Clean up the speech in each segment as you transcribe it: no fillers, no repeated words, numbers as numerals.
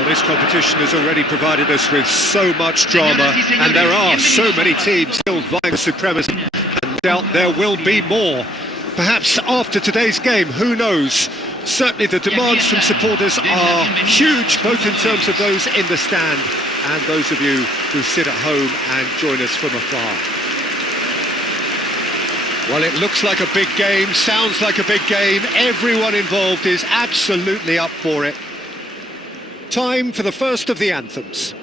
Well, this competition has already provided us with so much drama, and there are so many teams still vying for supremacy, and no doubt there will be more. Perhaps after today's game, who knows? Certainly the demands from supporters are huge, both in terms of those in the stand and those of you who sit at home and join us from afar. Well, it looks like a big game, sounds like a big game. Everyone involved is absolutely up for it. Time for the first of the anthems.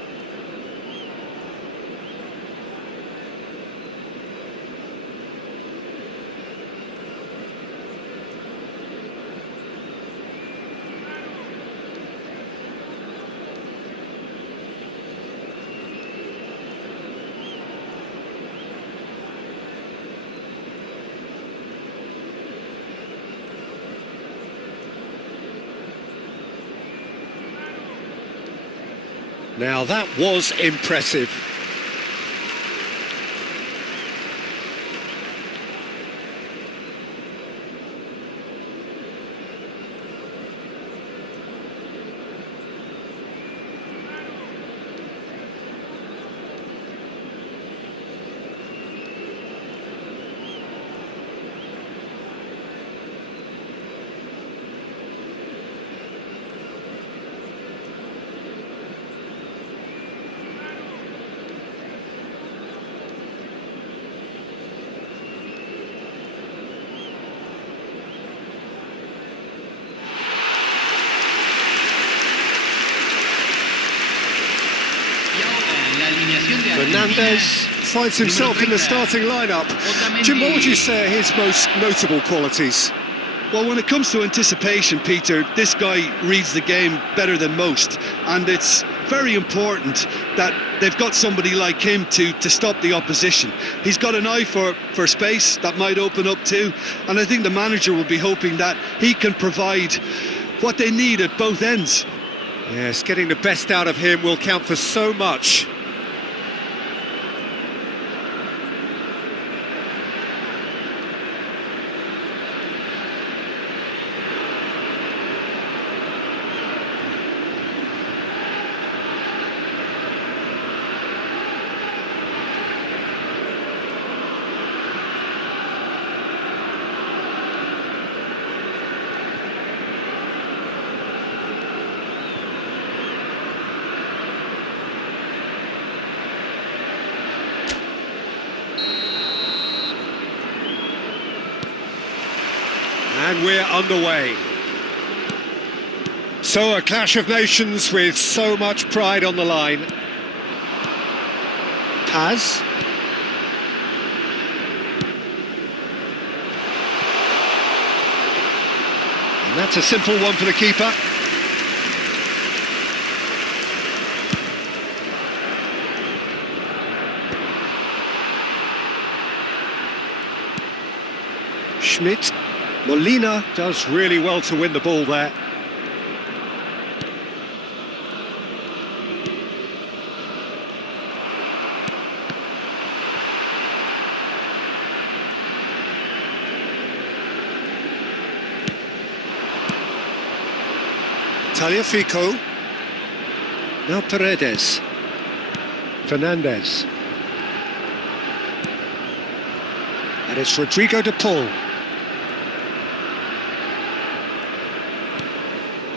Now that was impressive. Fernandes finds himself in the starting lineup. Jim, what would you say are his most notable qualities? Well, when it comes to anticipation, Peter, this guy reads the game better than most, and it's very important that they've got somebody like him to stop the opposition. He's got an eye for space that might open up too, and I think the manager will be hoping that he can provide what they need at both ends. Yes, getting the best out of him will count for so much. And we're underway. So a clash of nations with so much pride on the line. Paz. And that's a simple one for the keeper. Schmidt. Molina does really well to win the ball there. Tagliafico. Now Paredes. Fernandes. And it's Rodrigo de Paul.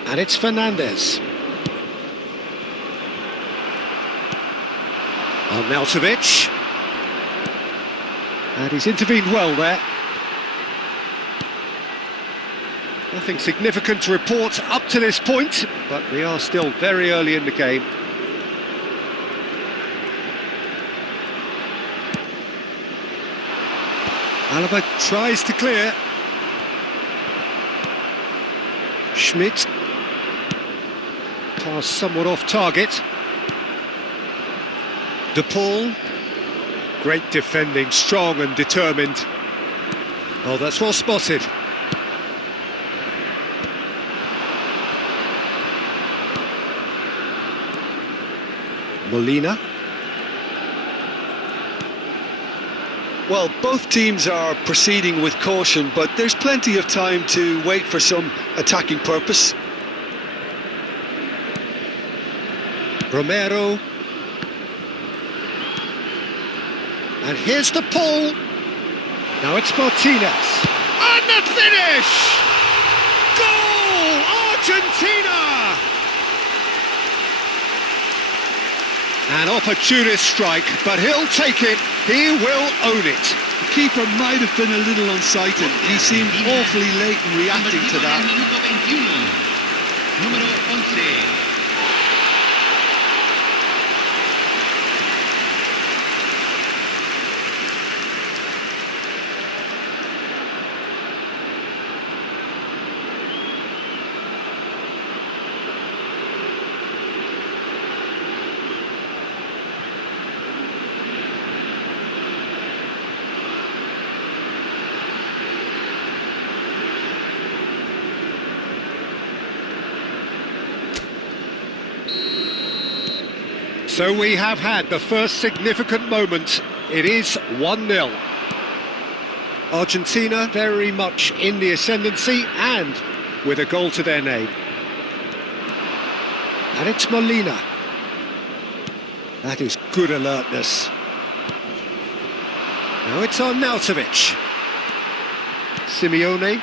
And it's Fernandes. Arnautovic. And he's intervened well there. Nothing significant to report up to this point, but we are still very early in the game. Alaba tries to clear. Schmidt. Pass somewhat off target. De Paul. Great defending, strong and determined. Oh, that's well spotted. Molina. Well, both teams are proceeding with caution, but there's plenty of time to wait for some attacking purpose. Romero. And here's the pull. Now it's Martinez. And the finish! Goal! Argentina! An opportunist strike, but he'll take it. He will own it. The keeper might have been a little unsighted. He seemed awfully late in reacting to that. Número 11. So we have had the first significant moment. It is 1-0. Argentina very much in the ascendancy and with a goal to their name. And it's Molina. That is good alertness. Now it's Arnautovic. Simeone.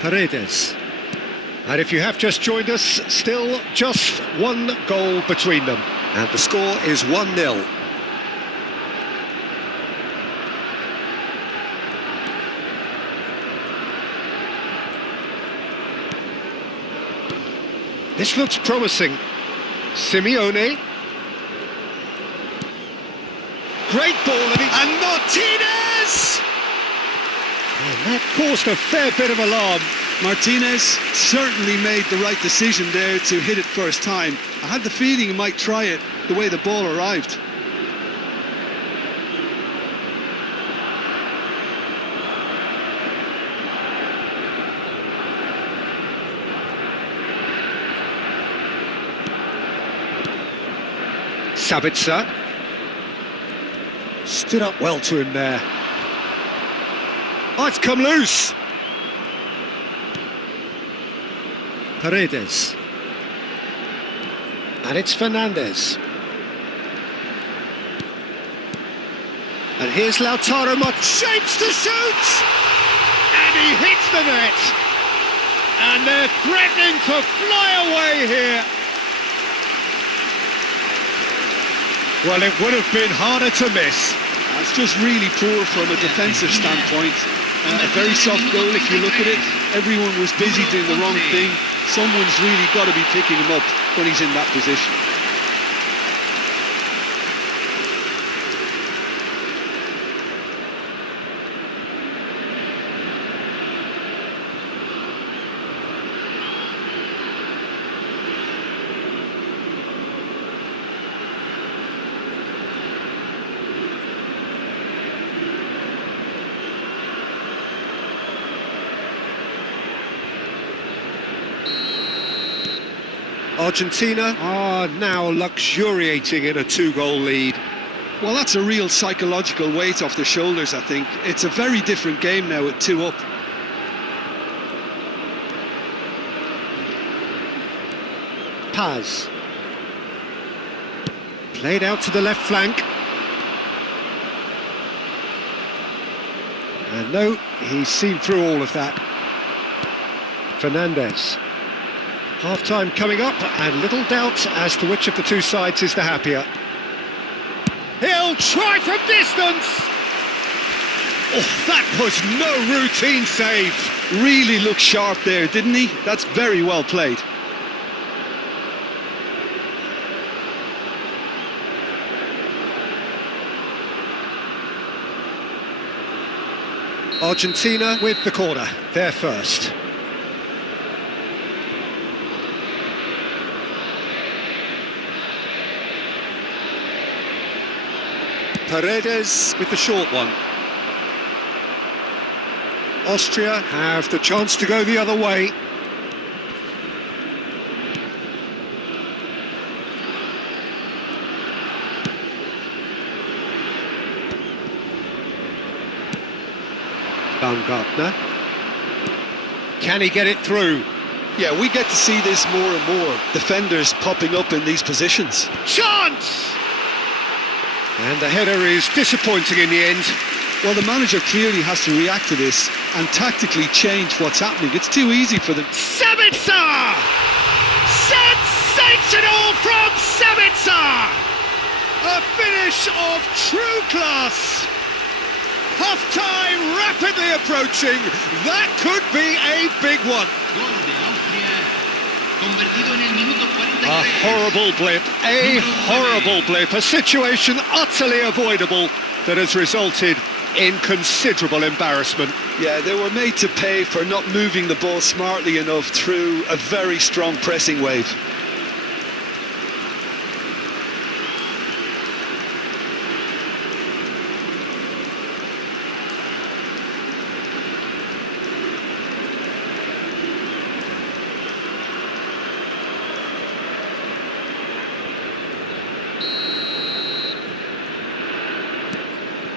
Paredes. And if you have just joined us, still just one goal between them. And the score is 1-0. This looks promising. Simeone. Great ball, and Martinez! And that caused a fair bit of alarm. Martinez certainly made the right decision there to hit it first time. I had the feeling he might try it the way the ball arrived. Sabitzer. Stood up well to him there. Oh, it's come loose. Paredes. And it's Fernandez. And here's Lautaro Martinez. Shapes to shoot! And he hits the net. And they're threatening to fly away here. Well, it would have been harder to miss. That's just really poor from a defensive standpoint. A very soft goal if you look at it. Everyone was busy doing the wrong thing. Someone's really got to be picking him up when he's in that position. Argentina are now luxuriating in a two-goal lead. Well, that's a real psychological weight off their shoulders, I think. It's a very different game now with 2 up. Paz. Played out to the left flank. And no, he's seen through all of that. Fernandez. Half-time coming up, and little doubt as to which of the two sides is the happier. He'll try from distance! Oh, that was no routine save. Really looked sharp there, didn't he? That's very well played. Argentina with the corner, they're first. Paredes with the short one. Austria have the chance to go the other way. Baumgartner. Can he get it through? Yeah, we get to see this more and more. Defenders popping up in these positions. Chance! And the header is disappointing in the end. Well, the manager clearly has to react to this and tactically change what's happening. It's too easy for them. Sabitzer! Sensational from Sabitzer! A finish of true class. Half-time rapidly approaching. That could be a big one. Gol de Austria, convertido en el minuto 43. A horrible blip, a horrible blip. A situation utterly avoidable that has resulted in considerable embarrassment. Yeah, they were made to pay for not moving the ball smartly enough through a very strong pressing wave.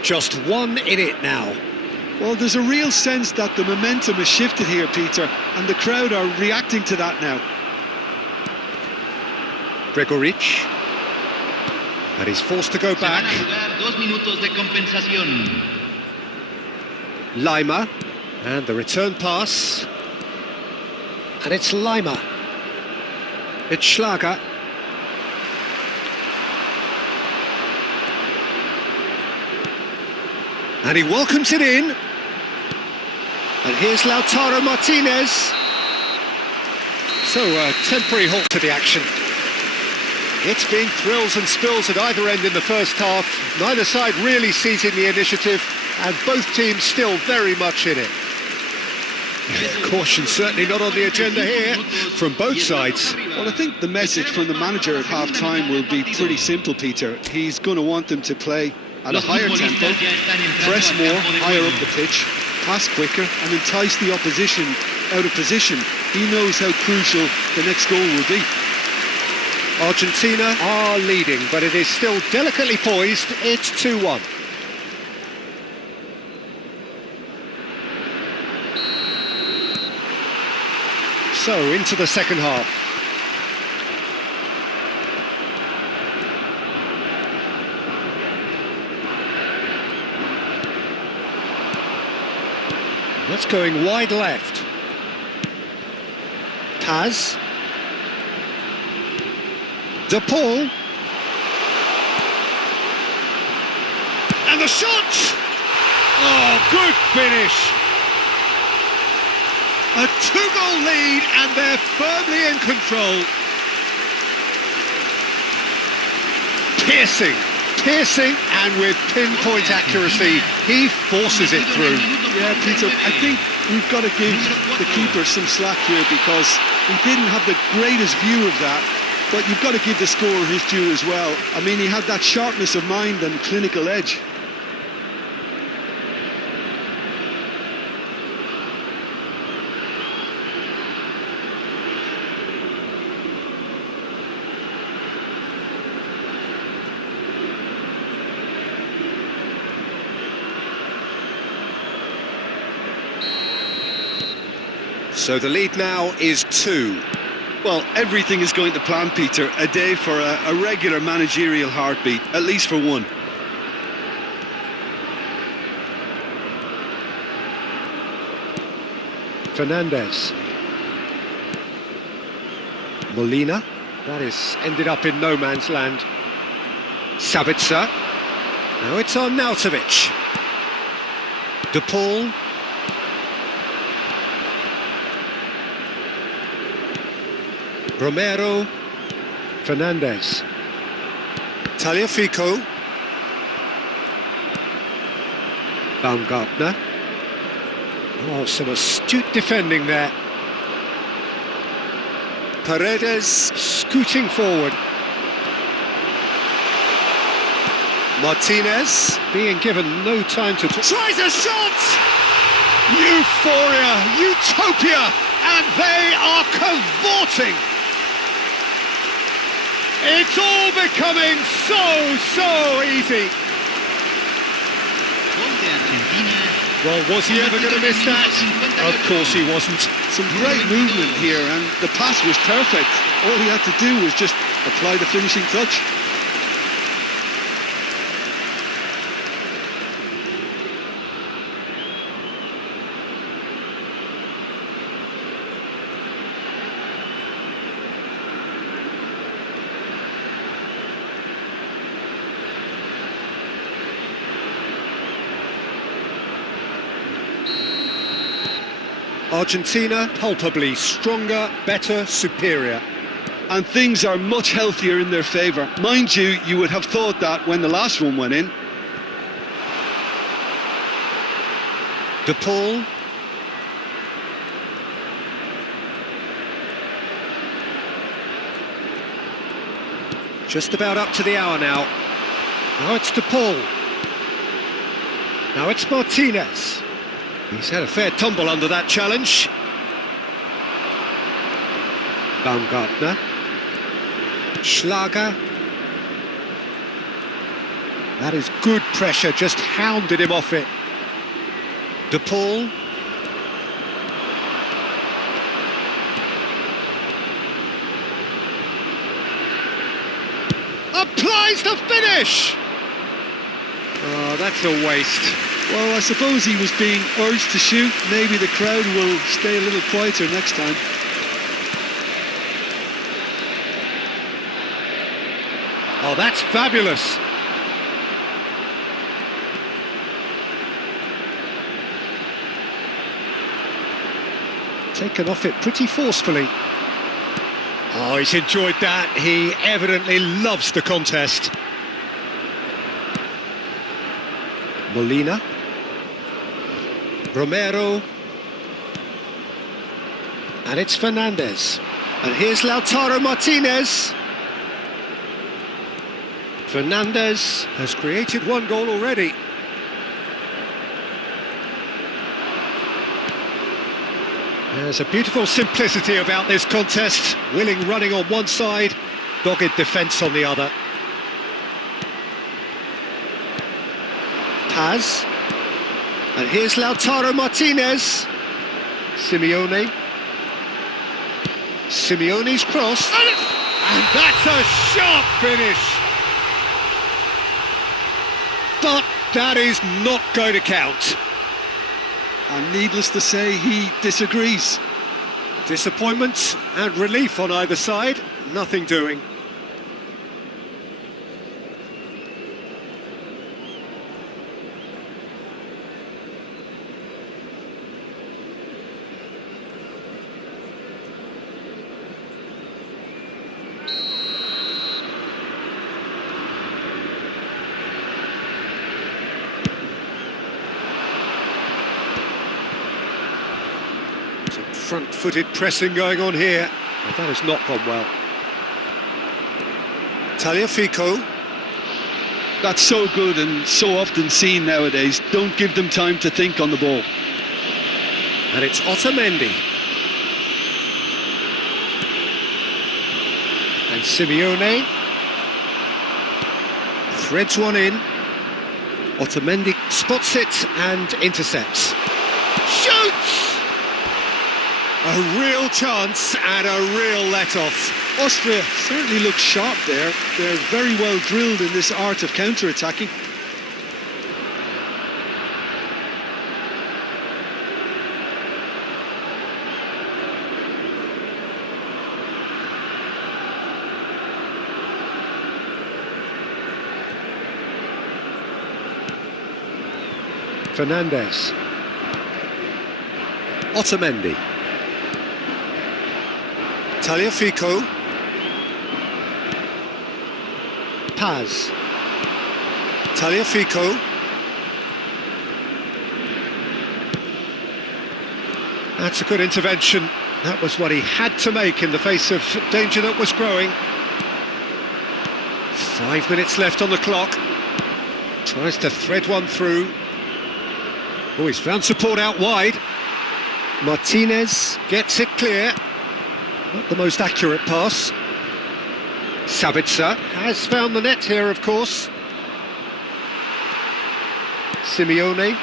Just one in it now. Well, there's a real sense that the momentum has shifted here, Peter, and the crowd are reacting to that now. Gregoric. And he's forced to go Se van back. a jugar 2 minutos de compensación. Lima. And the return pass. And it's Lima. It's Schlager. And he welcomes it in. And here's Lautaro Martinez. So, a temporary halt to the action. It's been thrills and spills at either end in the first half. Neither side really seizing the initiative, and both teams still very much in it. Caution certainly not on the agenda here from both sides. Well, I think the message from the manager at half-time will be pretty simple, Peter. He's going to want them to play at a higher tempo, press more, higher up the pitch, pass quicker and entice the opposition out of position. He knows how crucial the next goal will be. Argentina are leading, but it is still delicately poised. It's 2-1. So, into the second half. That's going wide left. Paz. De Paul. And the shot! Oh, good finish. A 2-goal lead and they're firmly in control. Piercing and with pinpoint accuracy, he forces it through. Yeah, Peter, I think we've got to give the keeper some slack here because he didn't have the greatest view of that, but you've got to give the scorer his due as well. I mean, he had that sharpness of mind and clinical edge. So the lead now is 2. Well, everything is going to plan, Peter. A day for a regular managerial heartbeat, at least for one. Fernandez. Molina. That is ended up in no man's land. Sabitzer. Now it's on Nautovic. De Paul. Romero. Fernandez. Tagliafico. Baumgartner. Oh, some astute defending there. Paredes scooting forward. Martinez being given no time to... Tries a shot! Euphoria, utopia, and they are cavorting. It's all becoming so easy. Gol de Argentina, Well, was he ever going to miss that? Of course he wasn't. Some great movement here, and the pass was perfect. All he had to do was just apply the finishing touch. Argentina, palpably stronger, better, superior. And things are much healthier in their favour. Mind you, you would have thought that when the last one went in. De Paul. Just about up to the hour now. Now it's De Paul. Now it's Martinez. He's had a fair tumble under that challenge. Baumgartner. Schlager. That is good pressure, just hounded him off it. De Paul. Applies the finish! Oh, that's a waste. Well, I suppose he was being urged to shoot. Maybe the crowd will stay a little quieter next time. Oh, that's fabulous. Taken off it pretty forcefully. Oh, he's enjoyed that. He evidently loves the contest. Molina. Romero. And it's Fernandez. And here's Lautaro Martinez. Fernandez has created one goal already. There's a beautiful simplicity about this contest. Willing running on one side, dogged defence on the other. Paz. And here's Lautaro Martinez. Simeone. Simeone's cross. And that's a sharp finish. But that is not going to count. And needless to say, he disagrees. Disappointment and relief on either side. Nothing doing. Front-footed pressing going on here. Well, that has not gone well. Tagliafico. That's so good and so often seen nowadays. Don't give them time to think on the ball. And it's Otamendi. And Simeone threads one in. Otamendi spots it and intercepts. Shoots! A real chance and a real let-off. Austria certainly looks sharp there. They're very well drilled in this art of counter-attacking. Fernandez. Otamendi. Tagliafico. Paz. Tagliafico. That's a good intervention. That was what he had to make in the face of danger that was growing. 5 minutes left on the clock. Tries to thread one through. Oh, he's found support out wide. Martinez gets it clear. Not the most accurate pass. Sabitzer has found the net here, of course. Simeone.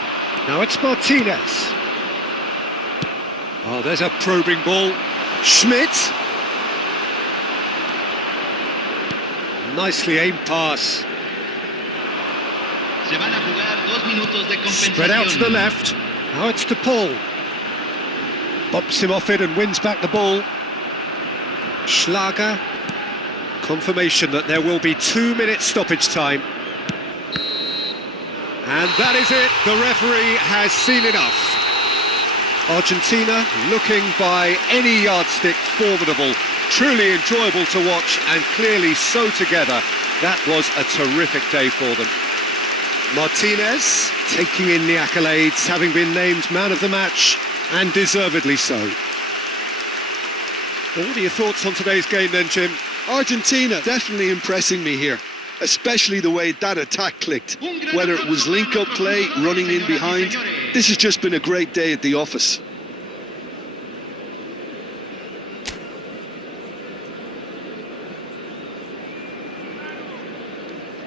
Now it's Martinez. Oh, there's a probing ball. Schmidt. Nicely aimed pass. Se van a jugar 2 minutos de compensación. Spread out to the left. Now it's to Paul. Bops him off it and wins back the ball. Schlager. Confirmation that there will be 2 minutes stoppage time. And that is it. The referee has seen enough. Argentina looking by any yardstick formidable. Truly enjoyable to watch and clearly so together. That was a terrific day for them. Martinez taking in the accolades, having been named man of the match, and deservedly so. Well, what are your thoughts on today's game then, Jim? Argentina definitely impressing me here, especially the way that attack clicked. Whether it was link-up play, running in behind, this has just been a great day at the office.